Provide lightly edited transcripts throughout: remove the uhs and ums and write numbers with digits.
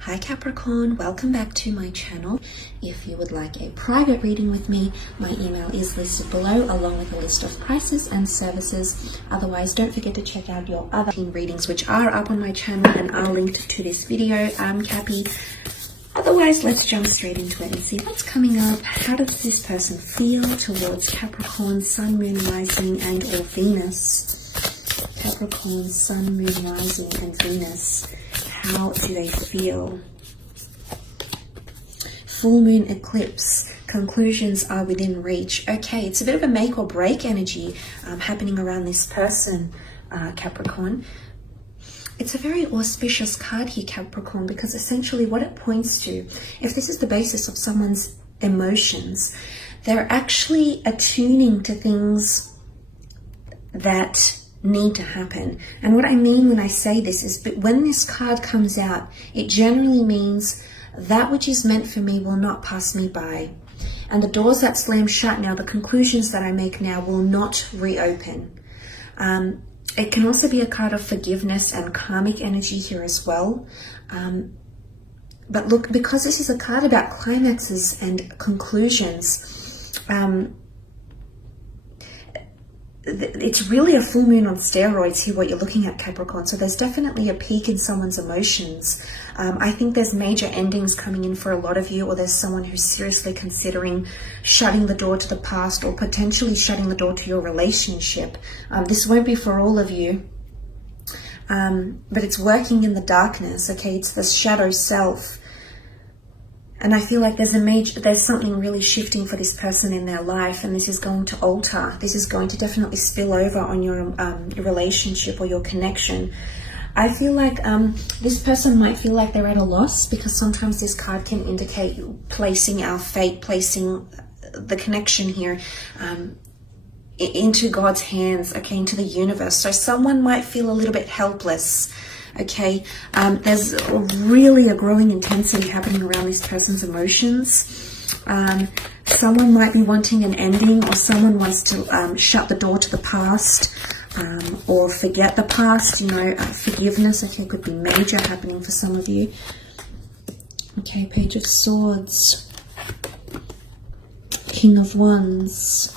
Hi Capricorn, welcome back to my channel. If you would like a private reading with me, my email is listed below along with a list of prices and services. Otherwise, don't forget to check out your other readings which are up on my channel and are linked to this video. I'm Cappy. Otherwise, let's jump straight into it and see what's coming up. How does this person feel towards Capricorn, Sun, Moon, Rising and or Venus? Capricorn, Sun, Moon, Rising and Venus. How do they feel? Full moon eclipse. Conclusions are within reach. Okay, it's a bit of a make or break energy happening around this person, Capricorn. It's a very auspicious card here, Capricorn, because essentially what it points to, if this is the basis of someone's emotions, they're actually attuning to things that need to happen. And what I mean when I say this is, but when this card comes out, it generally means that which is meant for me will not pass me by. And the doors that slam shut now, the conclusions that I make now will not reopen. It can also be a card of forgiveness and karmic energy here as well. But look, because this is a card about climaxes and conclusions, it's really a full moon on steroids here, what you're looking at, Capricorn. So there's definitely a peak in someone's emotions. I think there's major endings coming in for a lot of you, or there's someone who's seriously considering shutting the door to the past or potentially shutting the door to your relationship. This won't be for all of you, but it's working in the darkness, okay? It's the shadow self. And I feel like there's something really shifting for this person in their life, and this is going to alter. This is going to definitely spill over on your relationship or your connection. I feel like this person might feel like they're at a loss, because sometimes this card can indicate placing our fate, placing the connection here into God's hands, okay, into the universe. So someone might feel a little bit helpless. Okay, there's really a growing intensity happening around this person's emotions. Someone might be wanting an ending, or someone wants to shut the door to the past, or forget the past, you know, forgiveness, okay, could be major happening for some of you. Okay, Page of Swords, King of Wands,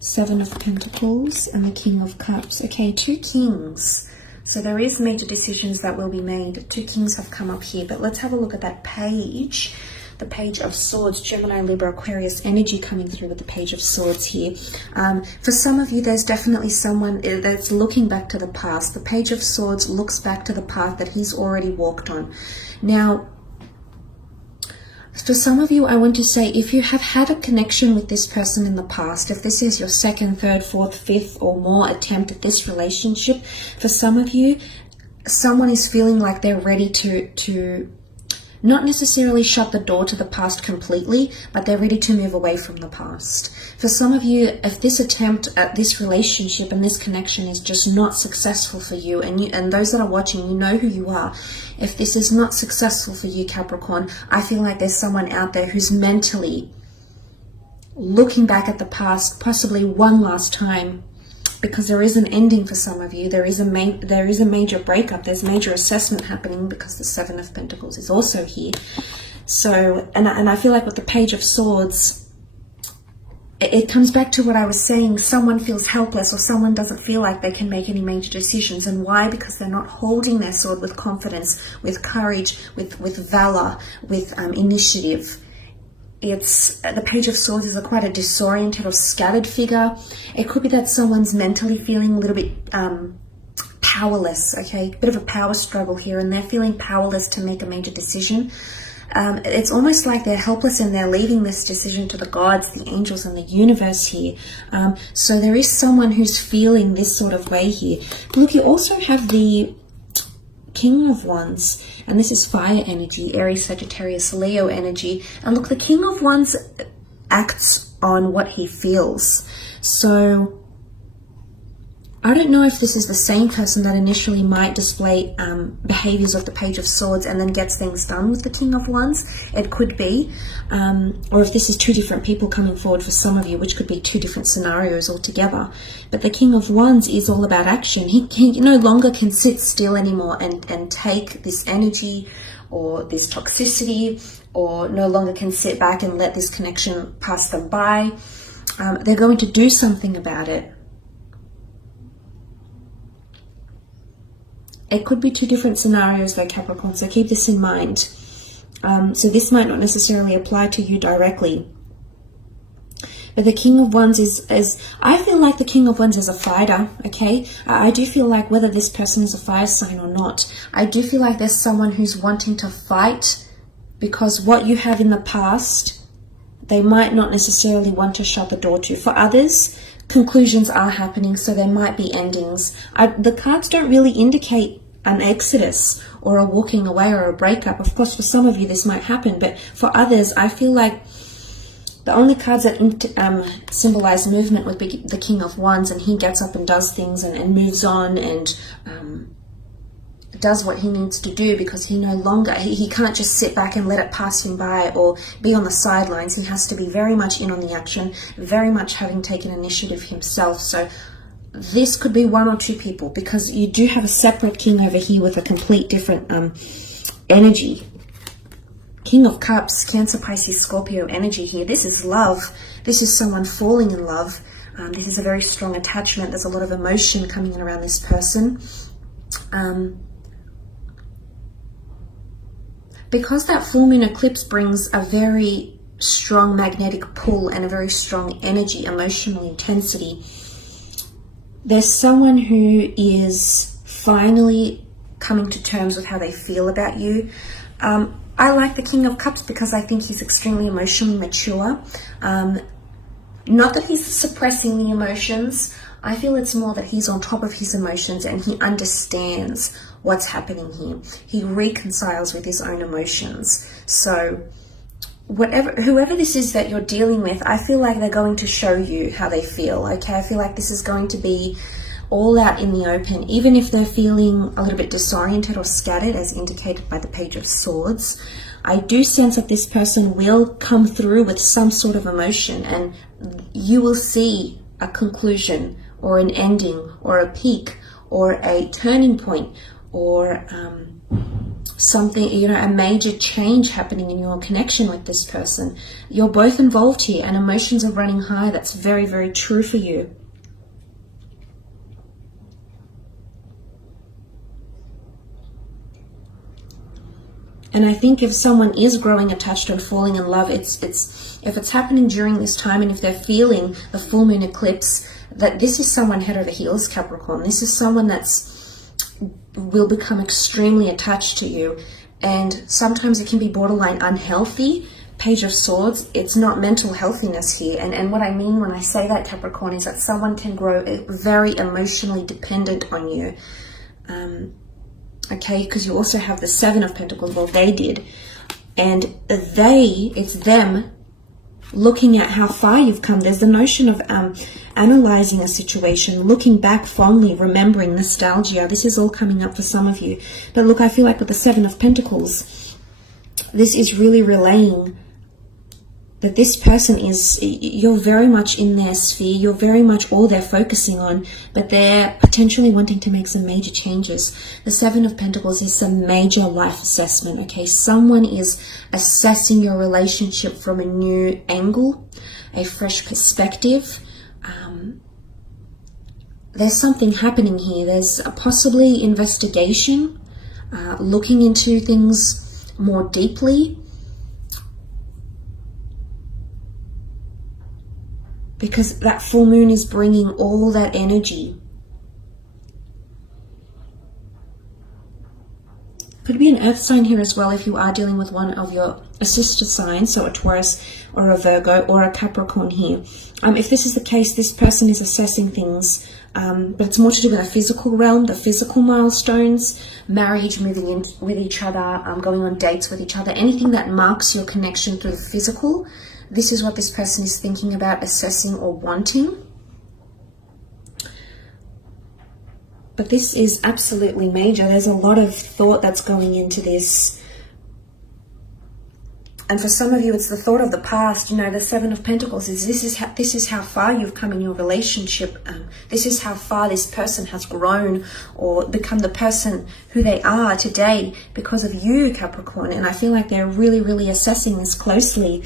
Seven of Pentacles, and the King of Cups. Okay, two kings. So there is major decisions that will be made. Two kings have come up here, but let's have a look at that page. The Page of Swords, Gemini, Libra, Aquarius energy coming through with the Page of Swords here. For some of you, there's definitely someone that's looking back to the past. The Page of Swords looks back to the path that he's already walked on. Now, for some of you, I want to say, if you have had a connection with this person in the past, if this is your second, third, fourth, fifth or more attempt at this relationship, for some of you, someone is feeling like they're ready to not necessarily shut the door to the past completely, but they're ready to move away from the past. For some of you, if this attempt at this relationship and this connection is just not successful for you, and those that are watching, you know who you are. If this is not successful for you, Capricorn, I feel like there's someone out there who's mentally looking back at the past, possibly one last time, because there is an ending for some of you. There is a major breakup. There's major assessment happening, because the Seven of Pentacles is also here. So, and I feel like with the Page of Swords, it comes back to what I was saying. Someone feels helpless, or someone doesn't feel like they can make any major decisions. And why? Because they're not holding their sword with confidence, with courage, with valor, with initiative. It's the Page of Swords is quite a disoriented or scattered figure. It could be that someone's mentally feeling a little bit powerless, okay? A bit of a power struggle here, and they're feeling powerless to make a major decision. It's almost like they're helpless, and they're leaving this decision to the gods, the angels, and the universe here. So there is someone who's feeling this sort of way here. Look, you also have the King of Wands, and this is fire energy, Aries, Sagittarius, Leo energy. And look, the King of Wands acts on what he feels. So I don't know if this is the same person that initially might display behaviors of the Page of Swords and then gets things done with the King of Wands. It could be. Or if this is two different people coming forward for some of you, which could be two different scenarios altogether. But the King of Wands is all about action. He no longer can sit still anymore and take this energy or this toxicity, or no longer can sit back and let this connection pass them by. They're going to do something about it. It could be two different scenarios though, Capricorn, so keep this in mind. So this might not necessarily apply to you directly. But the King of Wands is I feel like the King of Wands is a fighter, okay? I do feel like whether this person is a fire sign or not, I do feel like there's someone who's wanting to fight because what you have in the past, they might not necessarily want to shut the door to. For others, conclusions are happening, so there might be endings. The cards don't really indicate an exodus or a walking away or a breakup. Of course, for some of you this might happen, but for others, I feel like the only cards that symbolize movement would be the King of Wands, and he gets up and does things and moves on and does what he needs to do, because he no longer, he can't just sit back and let it pass him by or be on the sidelines. He has to be very much in on the action, very much having taken initiative himself. So this could be one or two people, because you do have a separate king over here with a complete different energy. King of Cups, Cancer, Pisces, Scorpio energy here. This is love. This is someone falling in love. This is a very strong attachment. There's a lot of emotion coming in around this person. Because that full moon eclipse brings a very strong magnetic pull and a very strong energy, emotional intensity, there's someone who is finally coming to terms with how they feel about you. I like the King of Cups because I think he's extremely emotionally mature. Not that he's suppressing the emotions. I feel it's more that he's on top of his emotions and he understands what's happening here. He reconciles with his own emotions. So whoever this is that you're dealing with, I feel like they're going to show you how they feel, okay? I feel like this is going to be all out in the open, even if they're feeling a little bit disoriented or scattered, as indicated by the Page of Swords. I do sense that this person will come through with some sort of emotion, and you will see a conclusion or an ending or a peak or a turning point or something, you know, a major change happening in your connection with this person. You're both involved here and emotions are running high. That's very, very true for you. And I think if someone is growing attached and falling in love, if it's happening during this time, and if they're feeling the full moon eclipse, that this is someone head over heels, Capricorn. This is someone will become extremely attached to you, and sometimes it can be borderline unhealthy. Page of Swords, it's not mental healthiness here, and what I mean when I say that, Capricorn, is that someone can grow very emotionally dependent on you. Okay, because you also have the Seven of Pentacles. Well, they did, and it's them looking at how far you've come. There's the notion of analyzing a situation, looking back fondly, remembering, nostalgia. This is all coming up for some of you. But look, I feel like with the Seven of Pentacles, this is really relaying that this person you're very much in their sphere, you're very much all they're focusing on, but they're potentially wanting to make some major changes. The Seven of Pentacles is some major life assessment, okay? Someone is assessing your relationship from a new angle, a fresh perspective. There's something happening here. There's possibly investigation, looking into things more deeply, because that full moon is bringing all that energy. Could be an earth sign here as well if you are dealing with one of your sister signs, so a Taurus or a Virgo or a Capricorn here. If this is the case, this person is assessing things, but it's more to do with a physical realm, the physical milestones, marriage, moving in with each other, going on dates with each other, anything that marks your connection through the physical. This is what this person is thinking about, assessing or wanting. But this is absolutely major. There's a lot of thought that's going into this. And for some of you, it's the thought of the past. You know, the Seven of Pentacles is this is how far you've come in your relationship. This is how far this person has grown or become the person who they are today because of you, Capricorn. And I feel like they're really, really assessing this closely.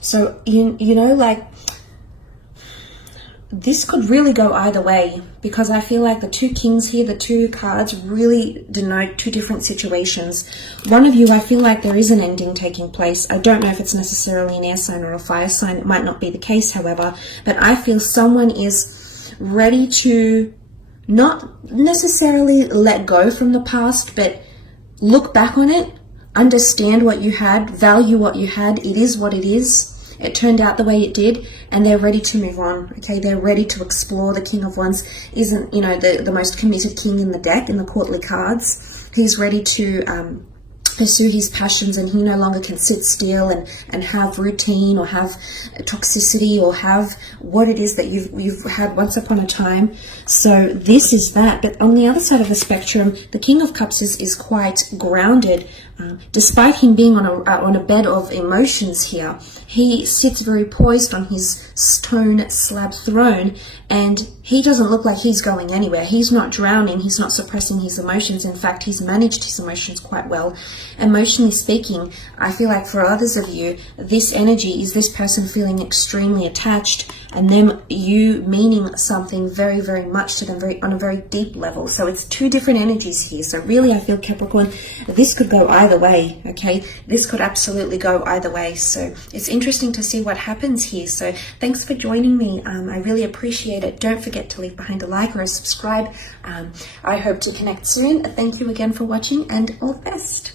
So, you know, like, this could really go either way, because I feel like the two kings here, the two cards, really denote two different situations. One of you, I feel like there is an ending taking place. I don't know if it's necessarily an air sign or a fire sign. It might not be the case, however, but I feel someone is ready to not necessarily let go from the past, but look back on it, understand what you had, value what you had. It is what it is. It turned out the way it did, and they're ready to move on. Okay, they're ready to explore. The King of Wands isn't, you know, the most committed king in the deck, in the courtly cards. He's ready to pursue his passions, and he no longer can sit still and have routine or have toxicity or have what it is that you've had once upon a time. So this is that. But on the other side of the spectrum, the King of Cups is quite grounded. Despite him being on a bed of emotions here, he sits very poised on his stone slab throne, and he doesn't look like he's going anywhere. He's not drowning. He's not suppressing his emotions. In fact, he's managed his emotions quite well. Emotionally speaking, I feel like for others of you, this energy is this person feeling extremely attached, and them, you meaning something very, very much to them, on a very deep level. So it's two different energies here. So really, I feel, Capricorn, this could go either way, okay? This could absolutely go either way. So it's interesting to see what happens here. So thanks for joining me. I really appreciate it. Don't forget to leave behind a like or a subscribe. I hope to connect soon. Thank you again for watching, and all the best.